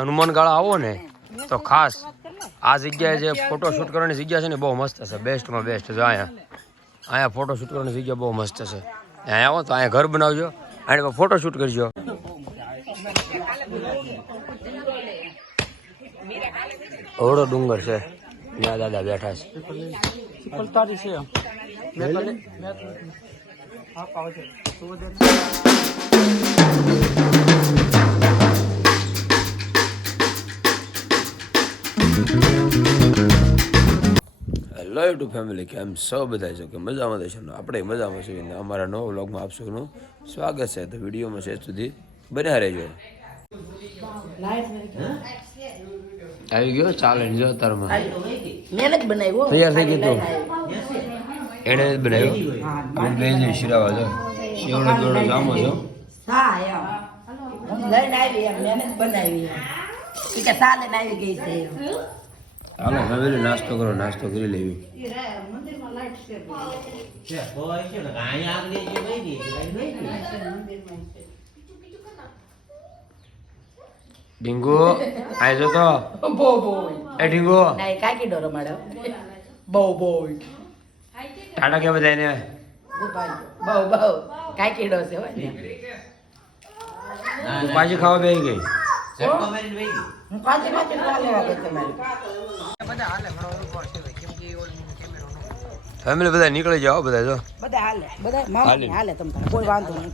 હનુમાનગાળા આવો ને તો ખાસ આ જગ્યાએ જે ફોટો શૂટ કરવાની જગ્યા છે ને બહુ મસ્ત છે બેસ્ટમાં બેસ્ટ છે અહીંયા. અહીંયા ફોટો શૂટ કરવાની જગ્યા બહુ મસ્ત છે. અહીંયા આવો તો અહીંયા ઘર બનાવજો અહીંયા ફોટો શૂટ કરજો. ઓળો ડુંગર છે ત્યાં દાદા બેઠા છે. પલતારી છે? હેલો યુટ્યુબ ફેમિલી કેમ સૌ બધા છો કે મજામાં થશે આપણે મજામાં છીએ ને અમારા નવા વ્લોગમાં આપ સૌનું સ્વાગત છે. તો વિડીયોમાં છે સુધી બન્યા રહેજો. આવી ગયો? ચાલે જો તારમાં મેં બનાવ્યો તૈયાર થઈ ગયું એણે જ બનાવ્યો. અમે બે જઈ શિરાવા જો. શિવડો દોડો જામો છો હા એમ. લઈને આવી એમ બનાવી ઈ કે સાલે આવી ગઈ છે. હાલો ફેમિલી નાસ્તો કરો નાસ્તો કરી લેવી. ડીંગુ આય જો તો. બહુ બહુ એ ડીંગુ નહીં એ કાકી ડોરો મારો બહુ બહુ ટાટા કે બધા એને? બહુ બહુ. કાકી ડો છે હોય ને. પાછી ખાવા બેસી ગઈ. હું? લેવા ફેમિલી બધા નીકળી જાઓ બધા જો. બધા હાલે બધા મામા હાલે. તમ કોઈ વાંધો નહીં.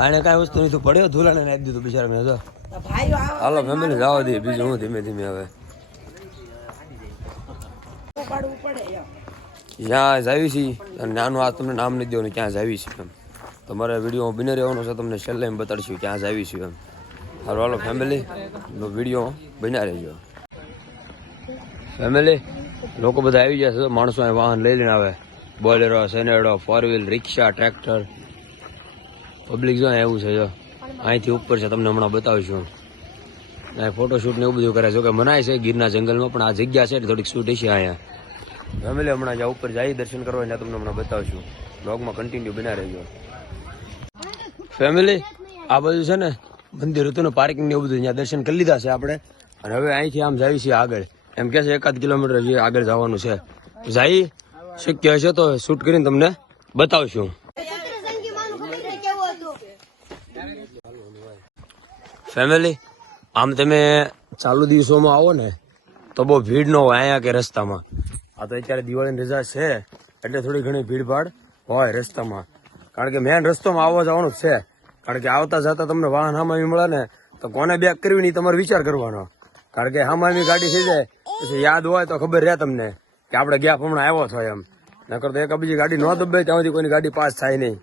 આને કાંઈ વસ્તુ નહીં તો પડ્યો ધૂલાને નાખી દીધું બિચારા મેં જો હાલો ફેમિલી જવા દે બીજું હું ધીમે ધીમે હવે. જ્યાં જાવી છીએ અને નાનું આ તમને નામ નહીં દેવાનું ક્યાં જાવી છીએ એમ. તમારે વીડિયો બિને રહેવાનો છે તમને છેલ્લે એમ બતાડશું ક્યાં જાવી છીએ એમ. હાલો હાલો ફેમિલી વીડિયો બન્યા રહેજો. ફેમિલી લોકો બધા આવી જશે માણસો અહીં વાહન લઈ લઈને આવે. બોલેરો સેનેડો ફોર વ્હીલ રિક્ષા ટ્રેક્ટર પબ્લિક જો એવું છે, જો. અહીંથી ઉપર છે, તમને હમણાં બતાવીશું. ફોટોશૂટ ને એવું બધું કરે છે. કે મનાય છે, ગીરના જંગલમાં, પણ આ જગ્યા છે થોડીક શૂટ છે અહીંયા. ફેમિલી હમણાં જ્યાં ઉપર જાય, દર્શન કરવા, ત્યાં તમને હમણાં બતાવશું. બ્લોગમાં કન્ટિન્યુ બના રહેજો. ફેમિલી આ બધું છે ને મંદિર હતું ને, પાર્કિંગ ને એવું બધું ત્યાં દર્શન કરી લીધા છે આપણે. અને હવે અહીંથી આમ જાય છીએ આગળ. એમ કે છે એકાદ કિલોમીટર જે આગળ જવાનું છે. જાય, શક્ય હશે તો શૂટ કરીને તમને બતાવશું. ફેમિલી આમ તમે ચાલુ દિવસોમાં આવો ને, તો બહુ ભીડ ન હોય અહીંયા કે રસ્તામાં. આ તો અત્યારે દિવાળીની રજા છે, એટલે થોડી ઘણી ભીડભાડ હોય રસ્તામાં. કારણ કે મેન રસ્તામાં આવવા જવાનું છે. કારણ કે આવતા જતા તમને વાહન હામાવી મળે ને, તો કોને બેક કરવી નહીં તમારે વિચાર કરવાનો. કારણ કે હામાવી ગાડી થઈ જાય, પછી યાદ હોય તો ખબર રહે તમને કે આપણે ગેપ હમણાં આવ્યો છો એમ. નકર તો એક બીજી ગાડી ન દબાય ત્યાં સુધી કોઈની ગાડી પાસ થાય નહીં.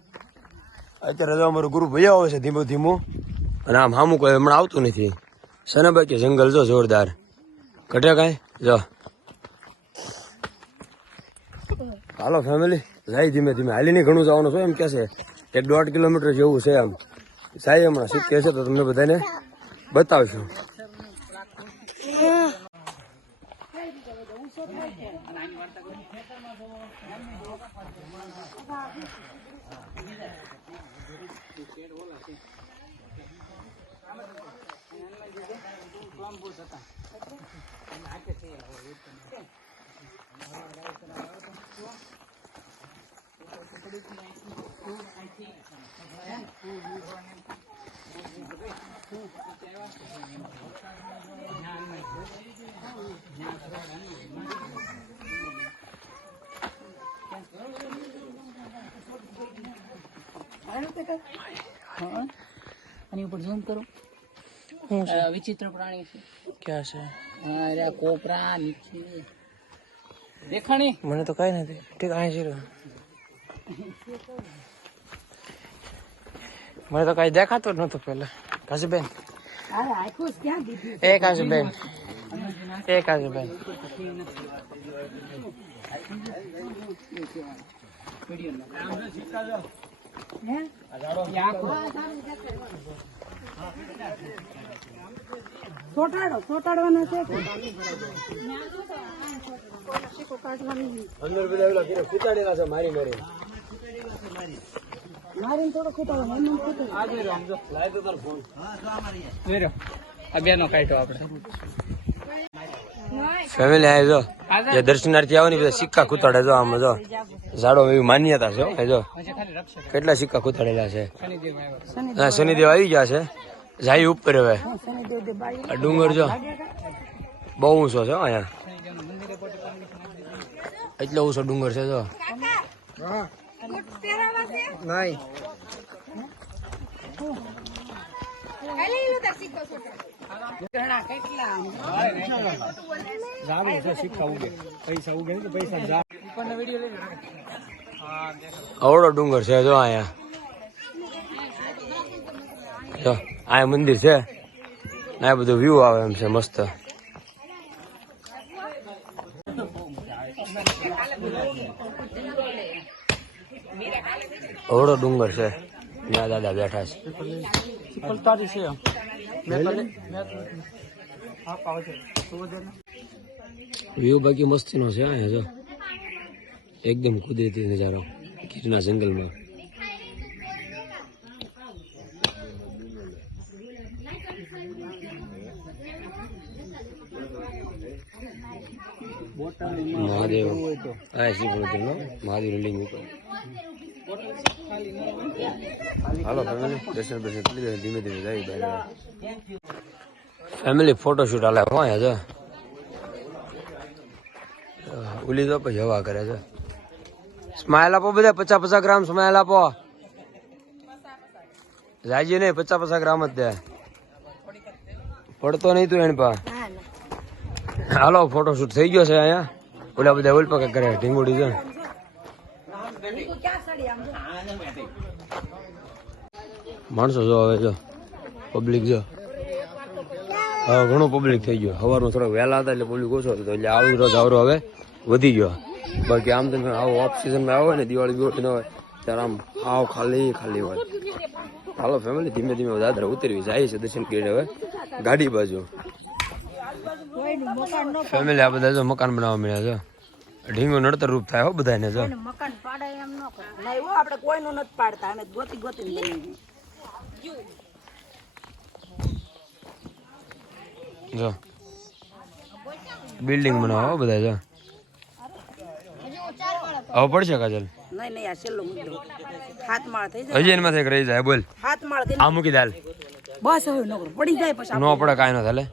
અત્યારે તો અમારું ગુરુ ભૈયા આવે છે ધીમું ધીમું, અને આમ હામું કોઈ હમણાં આવતું નથી. છે ને બાકી જંગલ જો જોરદાર. ઘટે કાંઈ? જો. હાલો ફેમિલી જાય ધીમે ધીમે. હાલીને ઘણું જવાનું છે એમ કે છે. એક દોઢ કિલોમીટર જેવું છે એમ. જાય હમણાં શક્ય છે તો તમને બધાને બતાવશું. આની ઉપર ઝૂમ કરો. વિચિત્ર પ્રાણી છે. ક્યાં છે? અરે કોપરા નીચે. દેખાણી? મને તો કઈ નથી. ઠીક અહીં છે મને તો કઈ દેખાતો જ નતો પેલા કાશીબેન અરે આખું ક્યાં દીધું એ કાશુબેન એ કાશુબેન ચોટાડો ચોટાડવાના છે અંદર બધા કૂતાડેલા મારી મારી. ફેમિલી આ જો, જે દર્શનાર્થી આવે ને બધા સિક્કા ખૂતાડે જો આમ જો. ઝાડો એવી માન્યતા છે કેટલા સિક્કા ખૂતાડેલા છે? શનિદેવ આવી ગયા છે. જાય ઉપર હવે. ડુંગર જો બહુ ઊંચો છે અહીંયા. એટલો ઊંચો ડુંગર છે જો. અવડો ડુંગર છે જો અહીંયા. જો અહીંયા મંદિર છે. ના બધું વ્યૂ આવે એમ છે મસ્ત. અવડો ડુંગર છે. ત્યાં દાદા બેઠા છે. વ્યૂ બાકી મસ્તીનો છે અહીંયા જો. એકદમ કુદરતી નજારો ગીરના જંગલમાં. મહાદેવ. આ નો મહાદેવ લિંગ ઉપર. હાલો ફેમિલી, દર્શન દર્શન કરી દે ધીમે ધીમે જાય બહાર ફેમિલી ફોટોશૂટ હાલે, હો અહીંયા જો. ઉલી તો પછી હવા કરે છે. સ્માઈલ આપો બધા પચાસ પચાસ ગ્રામ સ્માઈલ આપો. જાજી નહીં પચાસ પચાસ ગ્રામ જ દે. પડતો નહીં તું એને પા. હાલો ફોટોશૂટ થઈ ગયો છે અહીંયા. ઓલા બધા ઓલ કરે ઢીંગોડી છે. માણસો જો હવે જો પબ્લિક જો. હવે ઘણું પબ્લિક થઈ ગયો. સવારમાં થોડાક વહેલા હતા એટલે પબ્લિક ઓછો હતો. એટલે આવું રોજ આવરો હવે વધી ગયો. બાકી આમ તમે આવો ઓફ સિઝનમાં આવો ને દિવાળી બિવાળી ન હોય ત્યારે આમ આવ ખાલી ખાલી હોય. હાલો ફેમિલી ધીમે ધીમે દાદરા ઉતરવી જાય છે દર્શન કરીને હવે ગાડી બાજુ. ફેમિલી આ બધા જો મકાન બનાવવા મળ્યા છે. ઢીંગો નડતર રૂપ થાય હો બધાને જો. મકાન પાડે એમ ન કરે. નહીં હો આપણે કોઈનું નથી પાડતા. અમે ગોતી ગોતી લઈએ જો. બિલ્ડિંગ બનાવો હો બધા જો. હવે પડશે કાજલ? નહીં નહીં આ છેલ્લો મુદ્દો. હાથ માળ થઈ જાય. હજી માથે રહી જાય બોલ. હાથ માળ થઈ આ મૂકી દાલ બસ હવે નકરો પડી જાય પછી નો પડે કાંઈ ન થાલે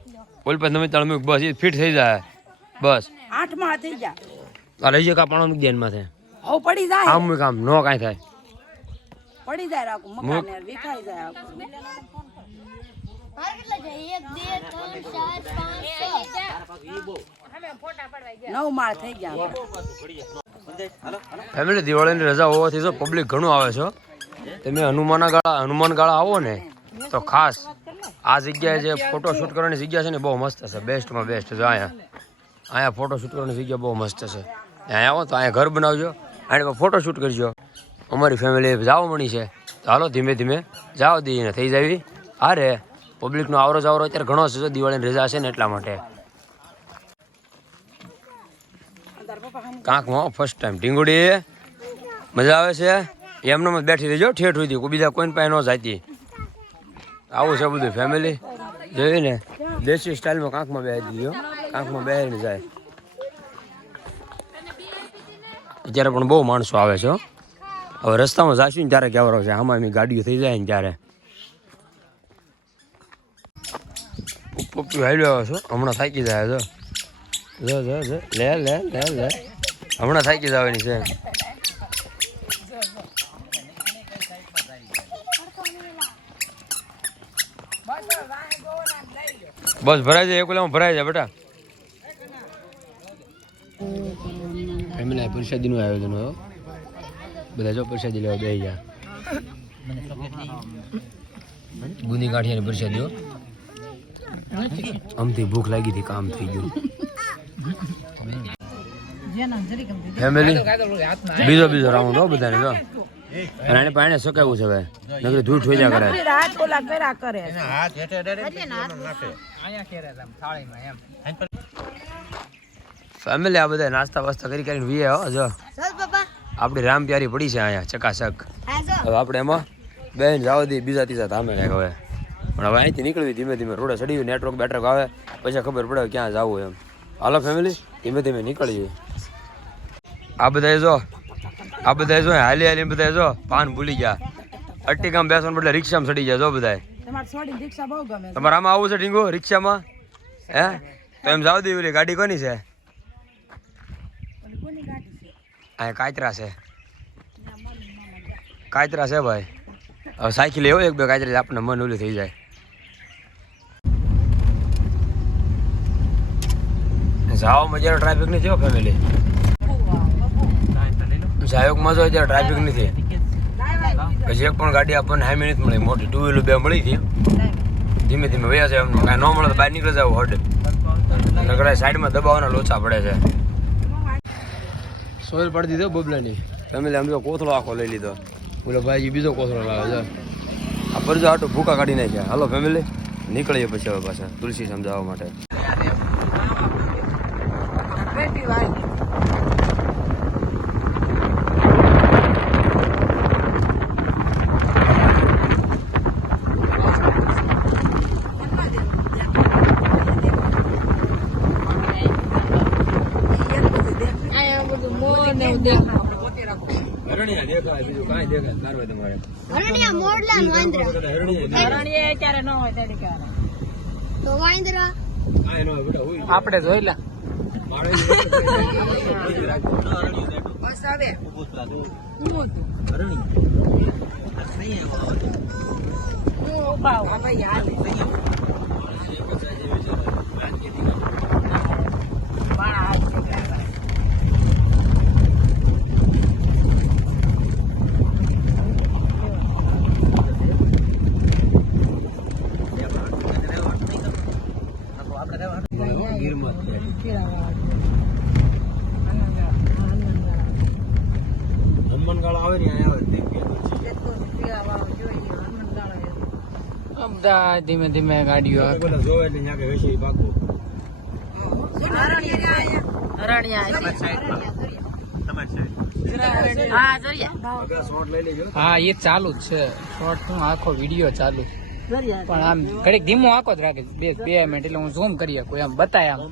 બોલ પછી તમે તળ બસ એ ફિટ થઈ જાય. બસ. આઠ માળ થઈ જાય. આ રહી જાય કા પાણો મૂકી દે એમાં છે પડી જાય. આમ મૂક આમ નો કાંઈ થાય. પડી જાય રાખું મકાન યાર વિખાઈ જાય આખું. નવ માળ થઈ ગયા ફેમિલી દિવાળીની રજા હોવાથી જો પબ્લિક ઘણું આવે છે તમે હનુમાન ગાળા હનુમાન ગાળા આવો ને તો ખાસ આ જગ્યાએ જે ફોટો શૂટ કરવાની જગ્યા છે ને બહુ મસ્ત છે. બેસ્ટમાં બેસ્ટ છે અહીંયા અહીંયા ફોટો શૂટ કરવાની જગ્યા બહુ મસ્ત છે. અહીંયા આવો તો અહીંયા ઘર બનાવજો. અને ફોટો શૂટ કરજો. અમારી ફેમિલી જાવ મળી છે. તો હાલો ધીમે ધીમે જાઓ દઈને થઈ જાવી. અરે પબ્લિકનો આવરો જાવરો અત્યારે ઘણો છે દિવાળીની રજા છે ને એટલા માટે. કાંકમાં ફર્સ્ટ ટાઈમ ઢીંગુડી મજા આવે છે? એમને બેઠી રહેજો, ઠેઠ સુધી. કોઈ બીજા કોઈને પાસે ન જાતી. આવું છે બધું ફેમિલી જોઈને દેશી સ્ટાઇલમાં કાંકમાં બેસી દીધો કાંકમાં બેસીને જાય. અત્યારે પણ બહુ માણસો આવે છે. હવે રસ્તામાં જાશું ને ત્યારે કેવરો છે, આમાં એમની ગાડીઓ થઈ જાય ને ત્યારે. પપ્પી હાલ્યો આવ્યો છો, હમણાં થાકી જાય છો. જો જો જો, લે લે લે લે. હમણાં થાકી જવાની છે. બસ ભરાઈ જાય એકલામાં ભરાઈ જાય બેટા. ફેમિલી પ્રસાદીનું આયોજન હોય. બધા જો પ્રસાદી લેવા બે ગયા બુંદી ગાંઠિયાની પ્રસાદીઓ આમથી ભૂખ લાગી હતી કામ થઈ ગયું. ફેમિલી બીજો બીજો રાઉન્ડ હો બધાને જો. અને આને પાણી સકાવું છે હવે. નકરી ધૂળ ઠોઈ કરે. હાથ ઓલા કર્યા કરે અહીંયા ખેરે છે આમ થાળીમાં એમ ફેમિલી આ બધા નાસ્તા વાસ્તા કરી કરીને વીએ હો જો. આપણી રામ પ્યારી પડી છે અહીંયા ચકાચક હવે આપણે એમાં બેન જાવ દી બીજા ત્રીજા ધામે કાંઈક હવે. પણ હવે અહીંથી નીકળવી ધીમે ધીમે રોડે ચડી નેટવર્ક બેટવર્ક આવે પછી ખબર પડે ક્યાં જવું એમ. હાલો ફેમિલી ધીમે ધીમે નીકળીએ. આ બધા જો આ બધા જો હાલી હાલી બધા જો પાન ભૂલી ગયા. અટ્ટીકામ બેસવાનું બદલે રિક્ષામાં ચડી ગયા જો બધા તમારે છોડી રિક્ષા બહુ ગમે તમારે આમાં આવું છે ઢીંગો રિક્ષામાં? હે? તો એમ જાવ દે ઓલી ગાડી કોની છે કોની ગાડી છે આ કાચરા છે. કાચરા છે ભાઈ. હવે સાયકલ એવો એક બે કાચરા આપણને મન ઓલું થઈ જાય. જાઓ મજા ટ્રાફિક નથી હો ફેમિલી જાયોગમાં હોય ત્યારે ટ્રાફિક નથી. પછી એક પણ ગાડી આપણને હામી નથી મળી. મોટી ટુ વ્હીલર બે મળી હતી. ધીમે ધીમે વયા છે એમ કાંઈ ન મળે તો બહાર નીકળી જાવ હડ. નકરા સાઈડમાં દબાવવાના લોચા પડે છે. સોલ પડી દીધો બબલાની. ફેમિલી આમ જો કોથળો આખો લઈ લીધો. બોલો ભાઈ બીજો કોથળો લાવે છે. આ પરજો આટો ભૂકા કાઢી નાખ્યા. હાલો ફેમિલી નીકળીએ પછી હવે પાછા તુલસી સમજાવવા માટે. દેખાય બીજું કાંઈ દેખાય કારવાય તમારે હરણિયા મોડલા નું વાંદરા. હરણિયા અત્યારે ન હોય તેડી કારણે. તો વાંદરા. કાંઈ ન હોય બેટા હોય આપણે જોઈ લે બસ આવે. ભાઈ હાલે પણ આ છે. હનુમાન ગાળો આવે ને અહીંયા આવે આ બધા ધીમે ધીમે ગાડીઓ હા એ ચાલુ જ છે. શોર્ટનું આખો વીડિયો ચાલુ પણ આમ ઘડીક ધીમો આખો જ રાખે બે બે મિનિટ એટલે હું ઝૂમ કરી શકું એમ. બતાય આમ.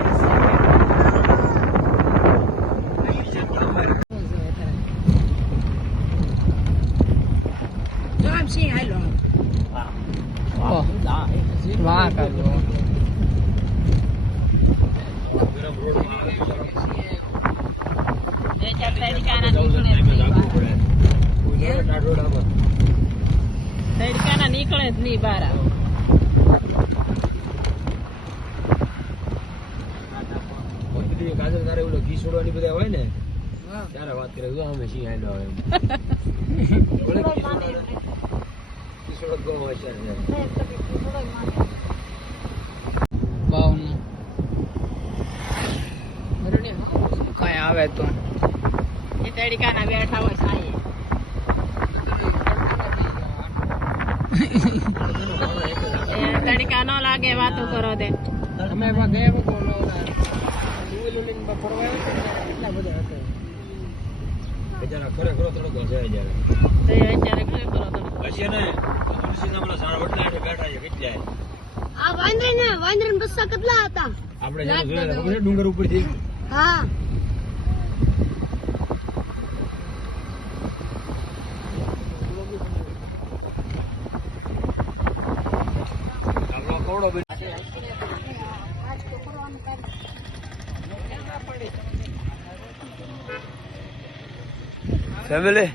જો આમ સિંહ હાલો ઓહ, વાહ કાઢો બે ચાર તડકાના નીકળે જ નહીં બહાર. તડકાના નીકળે જ નહીં બહાર આ. કાજલ તારે ઓલો ઘી છોડવાની બધા હોય ને ત્યારે વાત કરે જો અમે સિંહ આયલો આવે એમ. બોલે ઘી છોડવાનો. ઘી છોડક ગયો હોય છે ને. બાવન કઈ આવે તો એ તડકાના બેઠા હોય. એ તડકા ન લાગે વાતો કરો તે અમે ગયા ફરવા એટલા બધા હતા બિચારા ખરેખર તડકો છે અત્યારે ઘરે કરો તમે પછી ને તુલસી સામે ઝાડ વડલા હેઠે બેઠા છે કેટલાય આ વાંદરા ના વાંદરા બસ્સા કેટલા હતા? આપણે ડુંગર ઉપરથી? હા આપણો કવડો બની ફેમિલી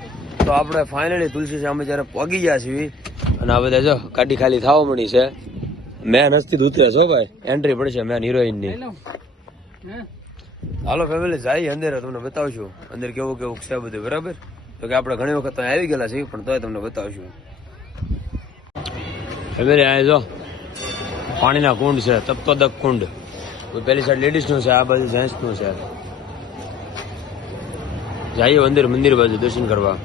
તો આપણે ફાઇનલી તુલસી સામે જ્યારે પગી ગયા છીએ, અને આ બધા જો ગાડી ખાલી થવા મળી છે, મેં નસ્તી ઉતર્યા છો ભાઈ એન્ટ્રી પડશે મેન હિરોઈનની. હાલો ફેમિલી જાય અંદર, તમને બતાવશું. અંદર કેવું કેવું છે બધું, બરાબર? તો કે આપણે ઘણી વખત અહીંયા આવી ગયેલા છીએ, પણ તોય તમને બતાવશું. ફેમિલી આ જો, પાણીના કુંડ છે, તપ્તોદક કુંડ. પેલી સાઈડ લેડીઝનું છે, આ બાજુ જેન્ટ્સનું છે. જઈએ મંદિર મંદિર બાજુ દર્શન કરવા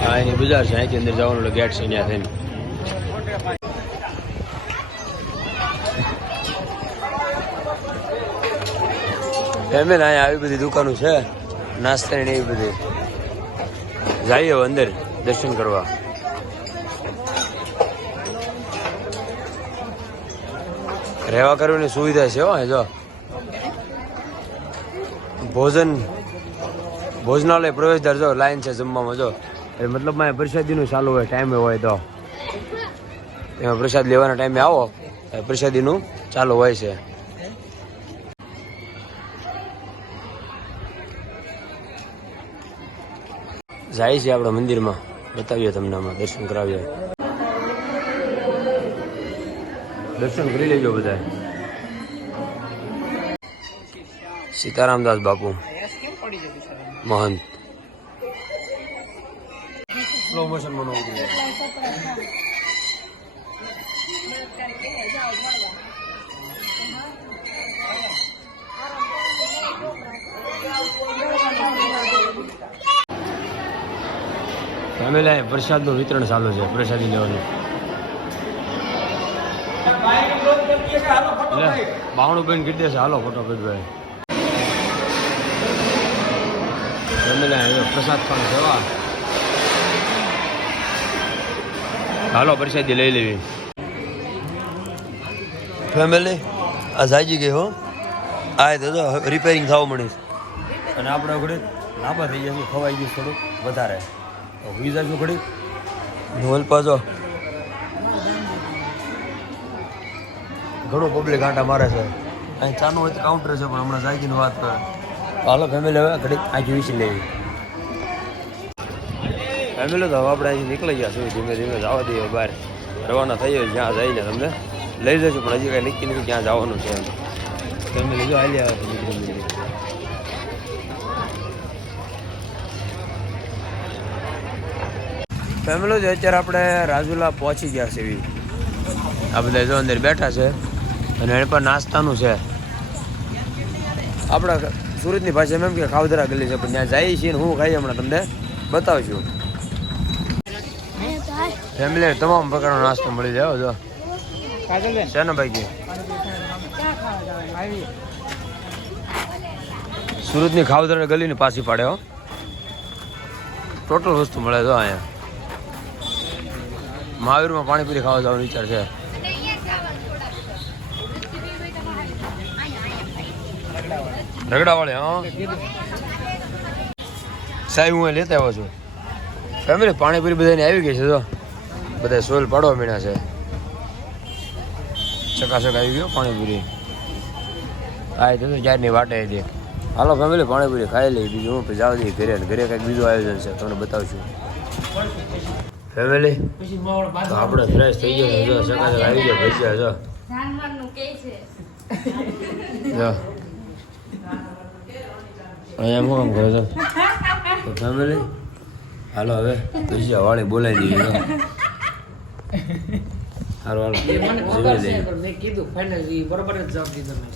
હા એની બજાર છે અહીંથી અંદર જવાનું ગેટ છે ત્યાં થઈને ફેમિલી અહીંયા આવી બધી દુકાનો છે નાસ્તાની ને એવી બધી જઈએ અંદર દર્શન કરવા રહેવા કરવાની સુવિધા છે હો જો ભોજન, ભોજનાલય પ્રવેશદ્વાર જો લાઈન છે જમવામાં જો. એ મતલબમાં પ્રસાદીનું ચાલુ હોય ટાઈમે હોય તો. એમાં પ્રસાદ લેવાના ટાઈમે આવો. પ્રસાદીનું ચાલુ હોય છે. જાય છે આપણા મંદિરમાં. બતાવીએ તમને આમાં, દર્શન કરાવીએ. દર્શન કરી લેજો બધા સીતારામદાસ બાપુ. મહંત. સ્લો મોશનમાં ફેમિલી પ્રસાદનું વિતરણ ચાલુ છે પ્રસાદી લેવાનું. બાવણું બેન કીધી દેશે હાલો ફોટો ભાઈ ફેમિલી અહીંયા પ્રસાદ પણ સેવા હાલો પ્રસાદી લઈ લેવી ફેમિલી આ સાજી ગઈ હો. આ તો રિપેરિંગ થવા મળી અને આપણે ઘડી લાંબા થઈ જશું ખવાઈ ગયું થોડુંક વધારે. હોઈ જશું ઘડી ઢોલ પાછો. ઘણું પબ્લિક આંટા મારે છે. અહીં ચાનું હોય તો કાઉન્ટર છે પણ હમણાં જાગીને વાત કરે. હાલો ફેમિલી હવે ઘડી આખી વિસી લેવી. ફેમિલી તો હવે આપણે અહીંથી નીકળી ગયા છીએ. ધીમે ધીમે જવા દઈએ બહાર. રવાના થઈએ જ્યાં જઈને તમને લઈ જશું પણ હજી કાંઈ નક્કી નથી ક્યાં જવાનું છે એમ. ફેમિલી જો હાલી આવે નીકળી નીકળી ફેમિલી જો અત્યારે આપણે રાજુલા પહોંચી ગયા છે એવી આ બધા જો અંદર બેઠા છે. અને એને પણ નાસ્તાનું છે. આપણા સુરતની ભાષામાં એમ કે ખાવધરા ગલી છે. પણ ત્યાં જાય છીએ ને હું ખાઈ હમણાં તમને બતાવશું. ફેમિલી તમામ પ્રકારનો નાસ્તો મળી જાય જો. શેનો ભાઈ સુરતની ખાવધરા ગલીની પાછી પાડે હો. ટોટલ વસ્તુ મળે જો અહીંયા. મહાવીરમાં પાણીપુરી ખાવા જવાનો વિચાર છે. રગડા વાળે હા? સાહેબ હું લેતા આવ્યો છું. ફેમિલી પાણીપુરી બધાને આવી ગઈ છે તો બધા સોલ પાડવા મીણા છે. ચકાચક આવી ગયો પાણીપુરી. એ તો જારની વાટે હતી. હાલો ફેમિલી પાણીપુરી ખાઈ લઈ બીજું હું જાવ દઈએ ઘરે. ઘરે કંઈક બીજું આયોજન છે તમને બતાવશું. ફેમિલી તો આપણે ફ્રેશ થઈ ગયા જો ચકાચક આવી ગયા ભજીયા જો. જો. અહીંયા શું કામ કરે છો? તો ફેમિલી હાલો હવે ભજીયા વાળી બોલાવી દઈએ જો હાલો મેં કીધું ફાઇનલ બરોબર જ જવાબ દીધો મેં